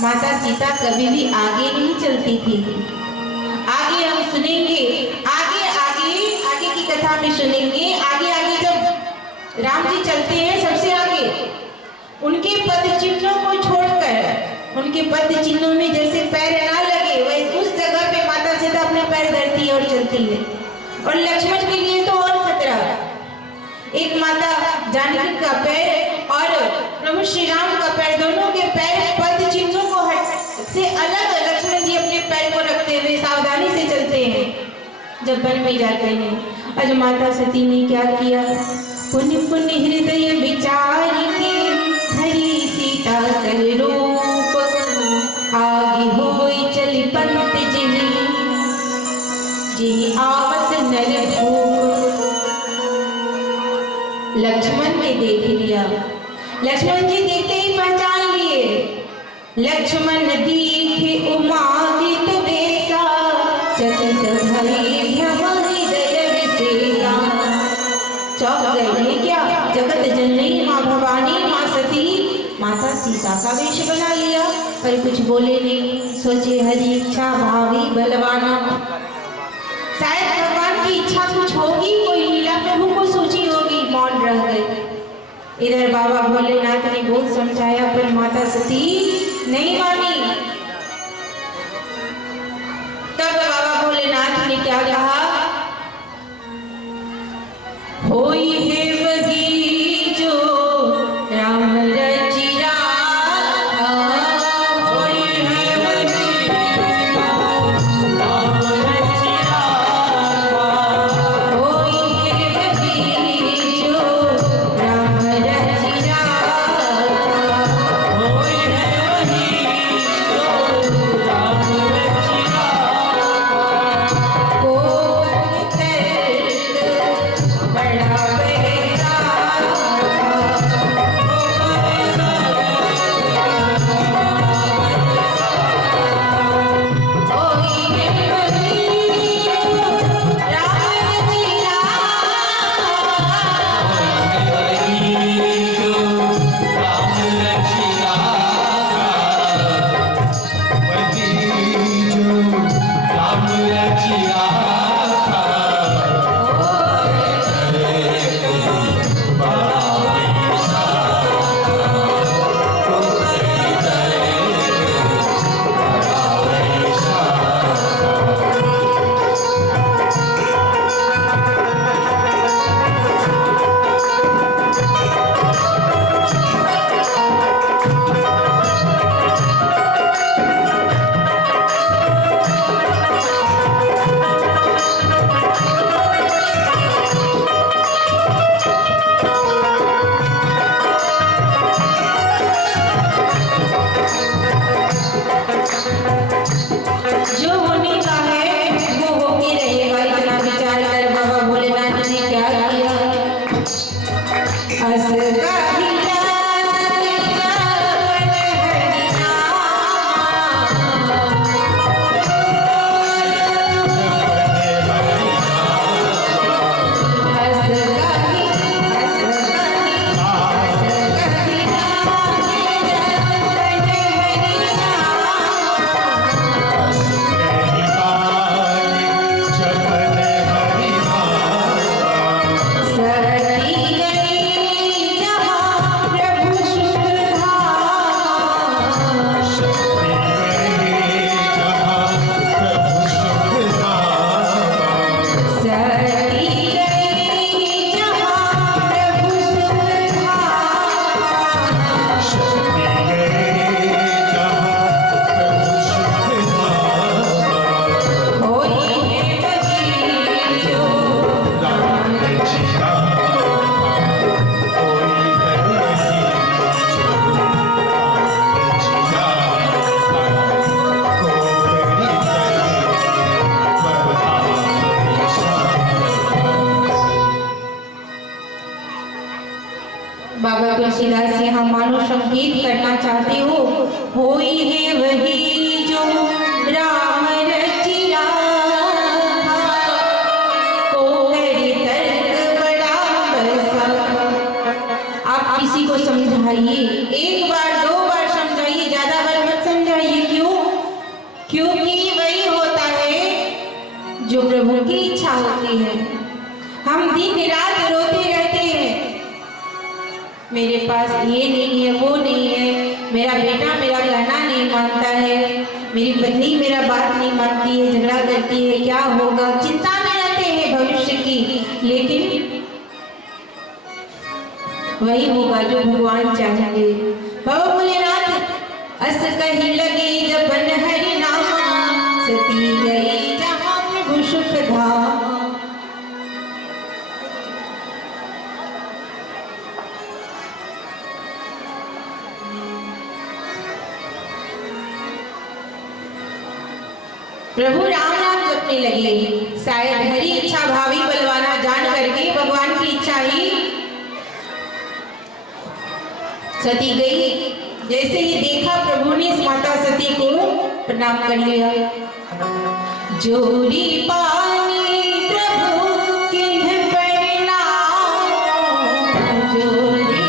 माता सीता कभी भी आगे नहीं चलती थी। आगे हम सुनेंगे, आगे आगे आगे की कथा में सुनेंगे। आगे आगे जब राम जी चलते हैं सबसे आगे, उनके पद चिन्हों को छोड़कर, उनके पद चिन्हों में जैसे पैर ना लगे वैसे उस जगह पे माता सीता अपने पैर धरती है और चलती है। और लक्ष्मण के लिए तो और खतरा, एक माता जानकी का पैर और प्रभु श्री राम का पैर, दोनों के पैर पद चिन्हों को हट से अलग लक्ष्मण जी अपने पैर को रखते हुए सावधानी से चलते हैं जब वन में जाते हैं। आज माता सती ने क्या किया, पुण्य पुण्य हृदय विचार के हरी सीता कर रूप, आगे होई चली पंत जिन्हें आवत नर भूप। लक्ष्मण ने देख लिया, लक्ष्मण जी देखते ही पहचान लिए। लक्ष्मण देखे उमादित वेसा, चकित भई हृदय विसेसा। चौंक गए, क्या जगत जननी माँ भवानी माँ सती माता सीता का वेश बना लिया, पर कुछ बोले नहीं। सोचे हरि इच्छा भावी बलवाना, शायद भगवान की इच्छा कुछ होगी, कोई लीला प्रभु को सूझी होगी, मौन रह गए। इधर बाबा भोलेनाथ ने बहुत समझाया पर माता सती नहीं मानी। तब बाबा भोलेनाथ ने क्या कहा, होई है वही जो राम रचि राखा, होई है वही राम रचि राखा, होई है वही जो राम रचि राखा, होई है वही जो राम रचि राखा। को बड़ा बेटा मेरा कहना नहीं मानता है, मेरी पत्नी मेरा बात नहीं मानती है, झगड़ा करती है, क्या होगा, चिंता में रहते हैं भविष्य की। लेकिन वही होगा जो भगवान चाहेंगे। बाबा भोलेनाथ अस कहीं लगे जब हरि नामा, सती गई जहाँ प्रभु सुख धाम। प्रभु राम नाम जपने लगे। शायद हरि इच्छा भावी बलवाना जान करके भगवान की इच्छा ही सती गई। जैसे ही देखा प्रभु ने इस माता सती को प्रणाम कर लिया। जोरी पानी प्रभु किन्ह प्रणाम, जोरी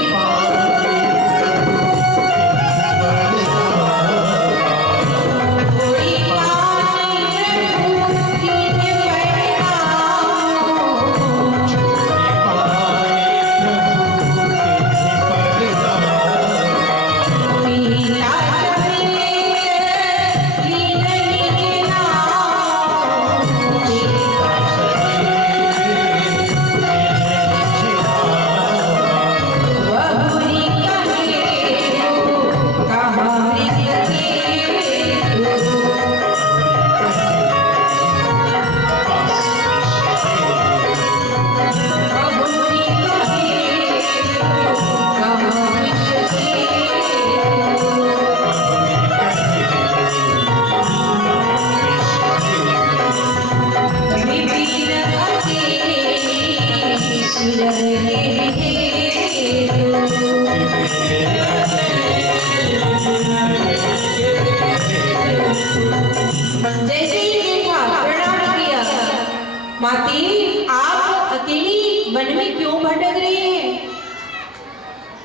माती आप अकेली वन में क्यों भटक रही हैं?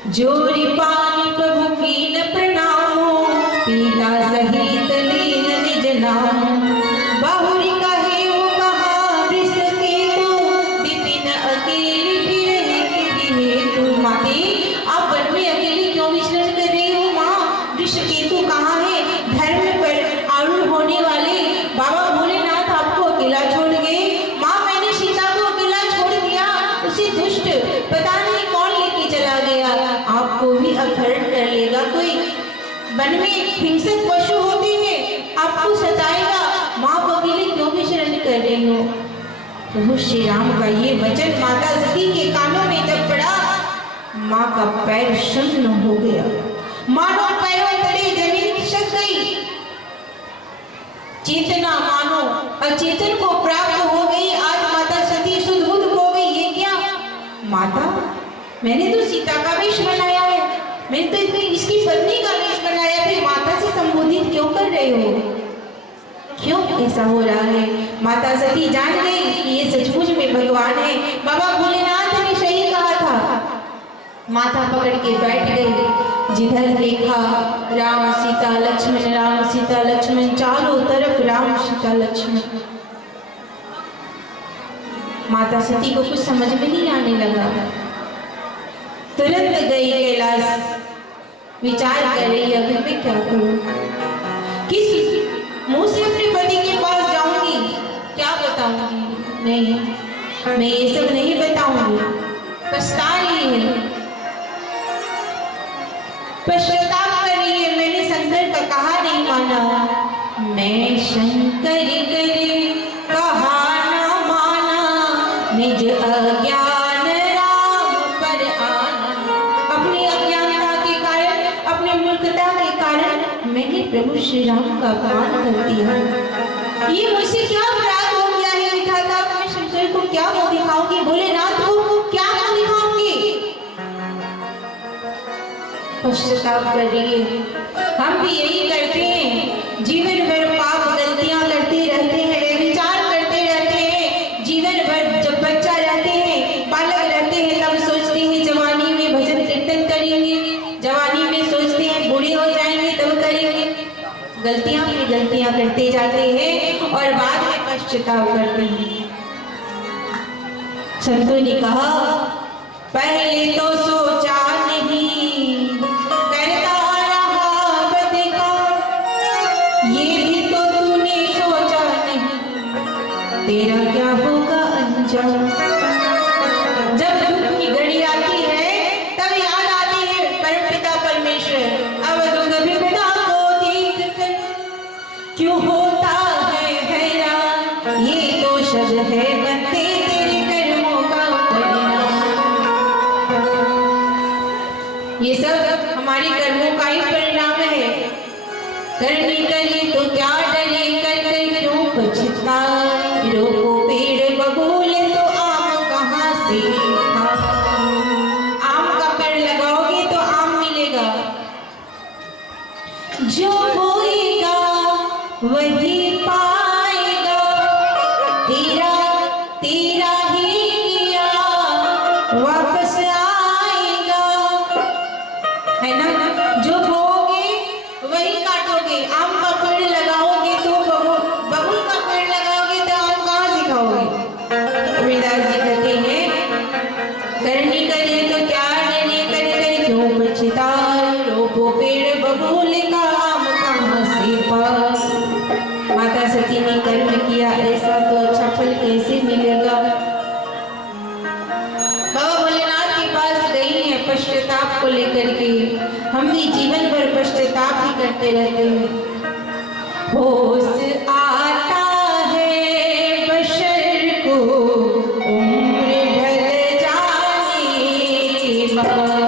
जोरी पानी प्रभु कीन प्रणामो, पीला सहित लीन निज नाम। बाहुरी कहे वो कहा वृष केतु, विपिन अकेली फिरे हेतु। माती आप वन में अकेली क्यों विचरण कर रही हो? माँ वृष केतु कहाँ है? धर्म पर आरूढ़ होने वाले बाबा भोलेनाथ आपको अकेला छोड़ गए। दुष्ट पता नहीं कौन लेके चला गया, आपको भी अपहरण कर लेगा। कोई वन में हिंसक पशु होते हैं, आपको सताएगा। माँ अकेले क्यों विचरण कर रही हो? प्रभु श्री राम का ये वचन माता सती के कानों में जब पड़ा, माँ का पैर शून्य हो गया, मानो पैरों तले जमीन खिसक गई। चेतना मानो अचेतन को प्राप्त हो गई। आज माता सती सुध-बुध हो गई। ये क्या माता, मैंने तो सीता का वेश बनाया है, मैंने तो इसकी पत्नी का वेश बनाया, फिर माता से संबोधित क्यों कर रहे हो? क्यों ऐसा हो रहा है? माता सती जान गई कि ये सचमुच में भगवान है। बाबा भोलेनाथ ने सही कहा था। माथा पकड़ के बैठ गई। जिधर देखा राम सीता लक्ष्मण, राम सीता लक्ष्मण, चारों तरफ राम सीता लक्ष्मण। माता सती को कुछ समझ में नहीं आने लगा। तुरंत गई कैलाश, विचार कर रही है अभी मैं क्या करूं, किस मुंह से अपने पति के पास जाऊंगी, क्या बताऊंगी? नहीं, मैं ये सब नहीं बताऊंगी। पछता रही है, पश्चाताप कर रही है, मैंने शंकर का कहा नहीं माना। मैं शंकर करे कहा ना माना, निज अज्ञान राम पर आना। अपनी अज्ञानता के कारण, अपनी मूर्खता के कारण मैंने प्रभु श्री राम का अपमान कर दिया। ये मुझसे क्या अपराध हो गया है विधाता? मैं शंकर को क्या मुंह दिखाऊंगी, भोलेनाथ को क्या मुंह दिखाऊंगी? पश्चाताप कर रही है। हम भी यही करते हैं, जीवन भर पाप गलतियां करते रहते हैं, विचार करते रहते हैं। जीवन भर जब बच्चा रहते हैं, बालक रहते हैं, तब सोचते हैं जवानी में भजन कीर्तन करेंगे, जवानी में सोचते हैं बूढ़े हो जाएंगे तब करेंगे। गलतियां भी गलतियां करते जाते हैं और बाद में पश्चाताप करते हैं। संतों ने कहा पहले तो सोचा नहीं, करता रहा ये भी तो तूने सोचा नहीं, तेरा क्या होगा अंजाम। जब दुख की घड़ी आती है तब याद आती है परमपिता परमेश्वर। अब दुख विपदा को देख कर क्यों होता है हैरान, ये तो शब्द है बंदे तेरे कर्मों का परिणाम। ये सब हमारे कर्मों का ही परिणाम है। करनी करे तो क्या डरे, करते क्यों पछताए। रोको पेड़ बबूल तो आम कहाँ से खाए। आम का पेड़ लगाओगे तो आम मिलेगा, जो बोएगा वही पाएगा। तेरा तेरा ही किया वापस आएगा, है ना। जो बोओगे वही काटोगे। आम का पेड़ लगाओगे तो बबूल का पेड़ लगाओगे तो आम कहाँ से खाओगे। कबीरदास जी कहते हैं करनी करे तो क्या डरे, कर कर क्यों पछताए। रोको पेड़ बबूल का आम कहाँ से पाए। माता सती ने कर्म किया ऐसा तो अच्छा फल कैसे मिलेगा। बाबा भोलेनाथ के पास गई है पश्चाताप को लेकर के। हम भी जीवन भर पश्चाताप ही करते रहते हैं। होश आता है बशर को उम्र ढल जाने के बाद।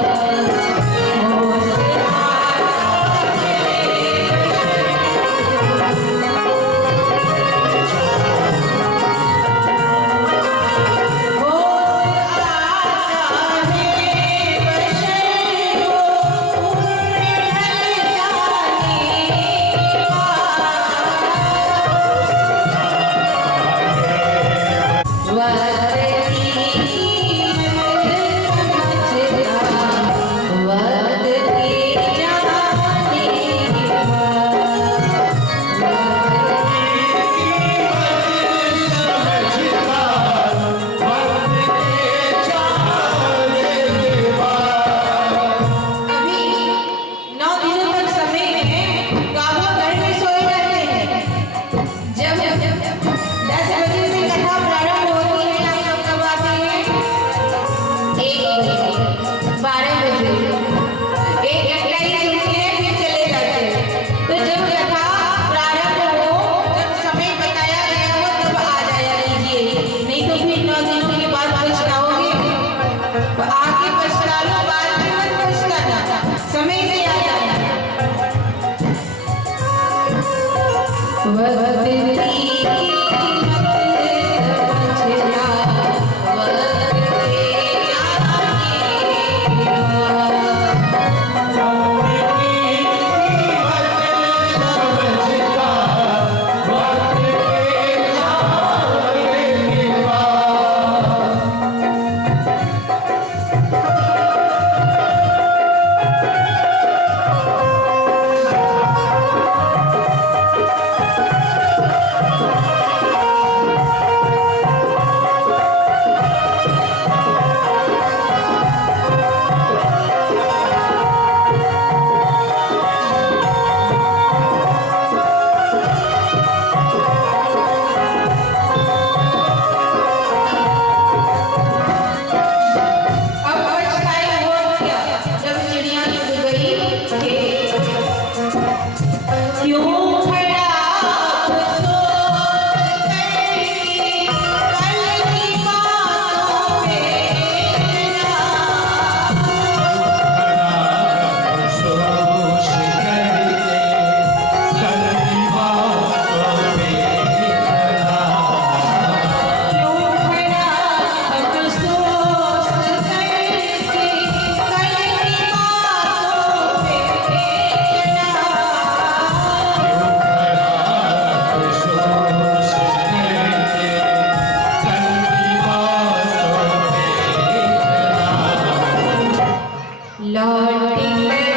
लौट कर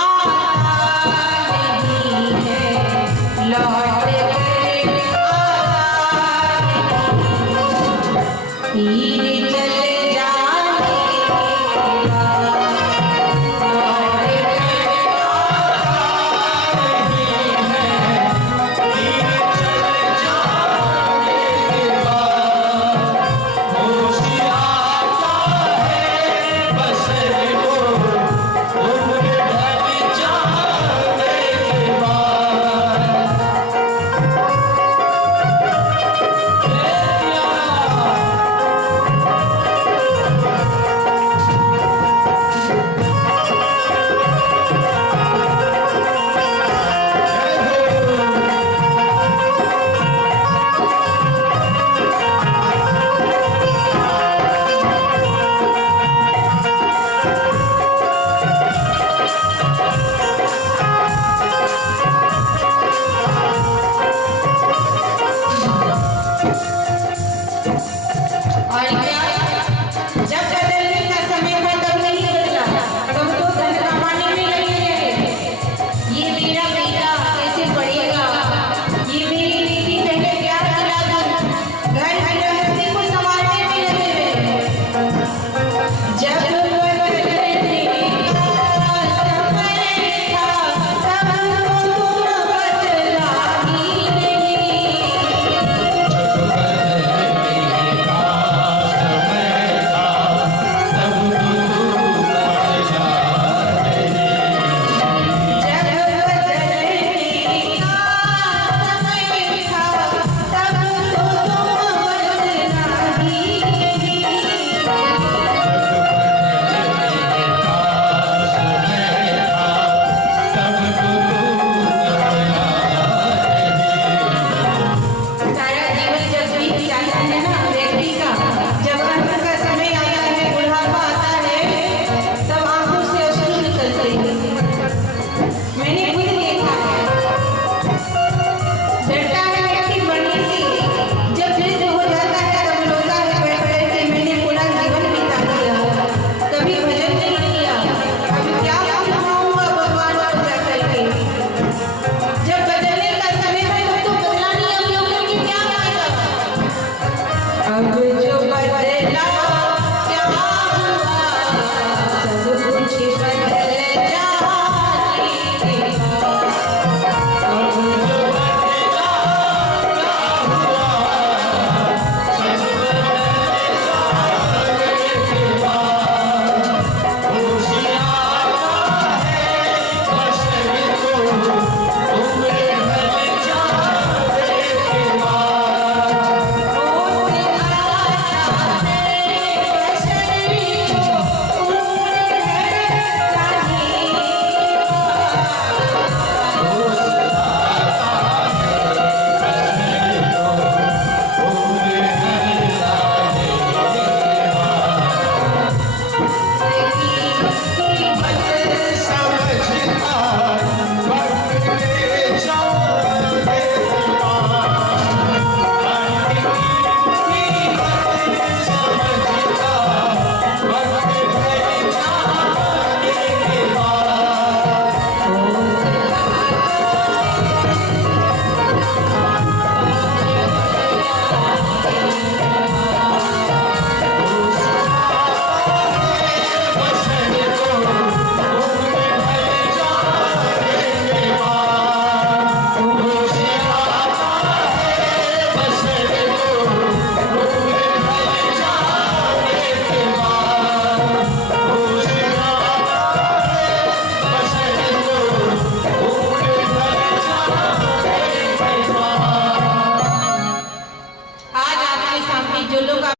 आता नहीं है, लौट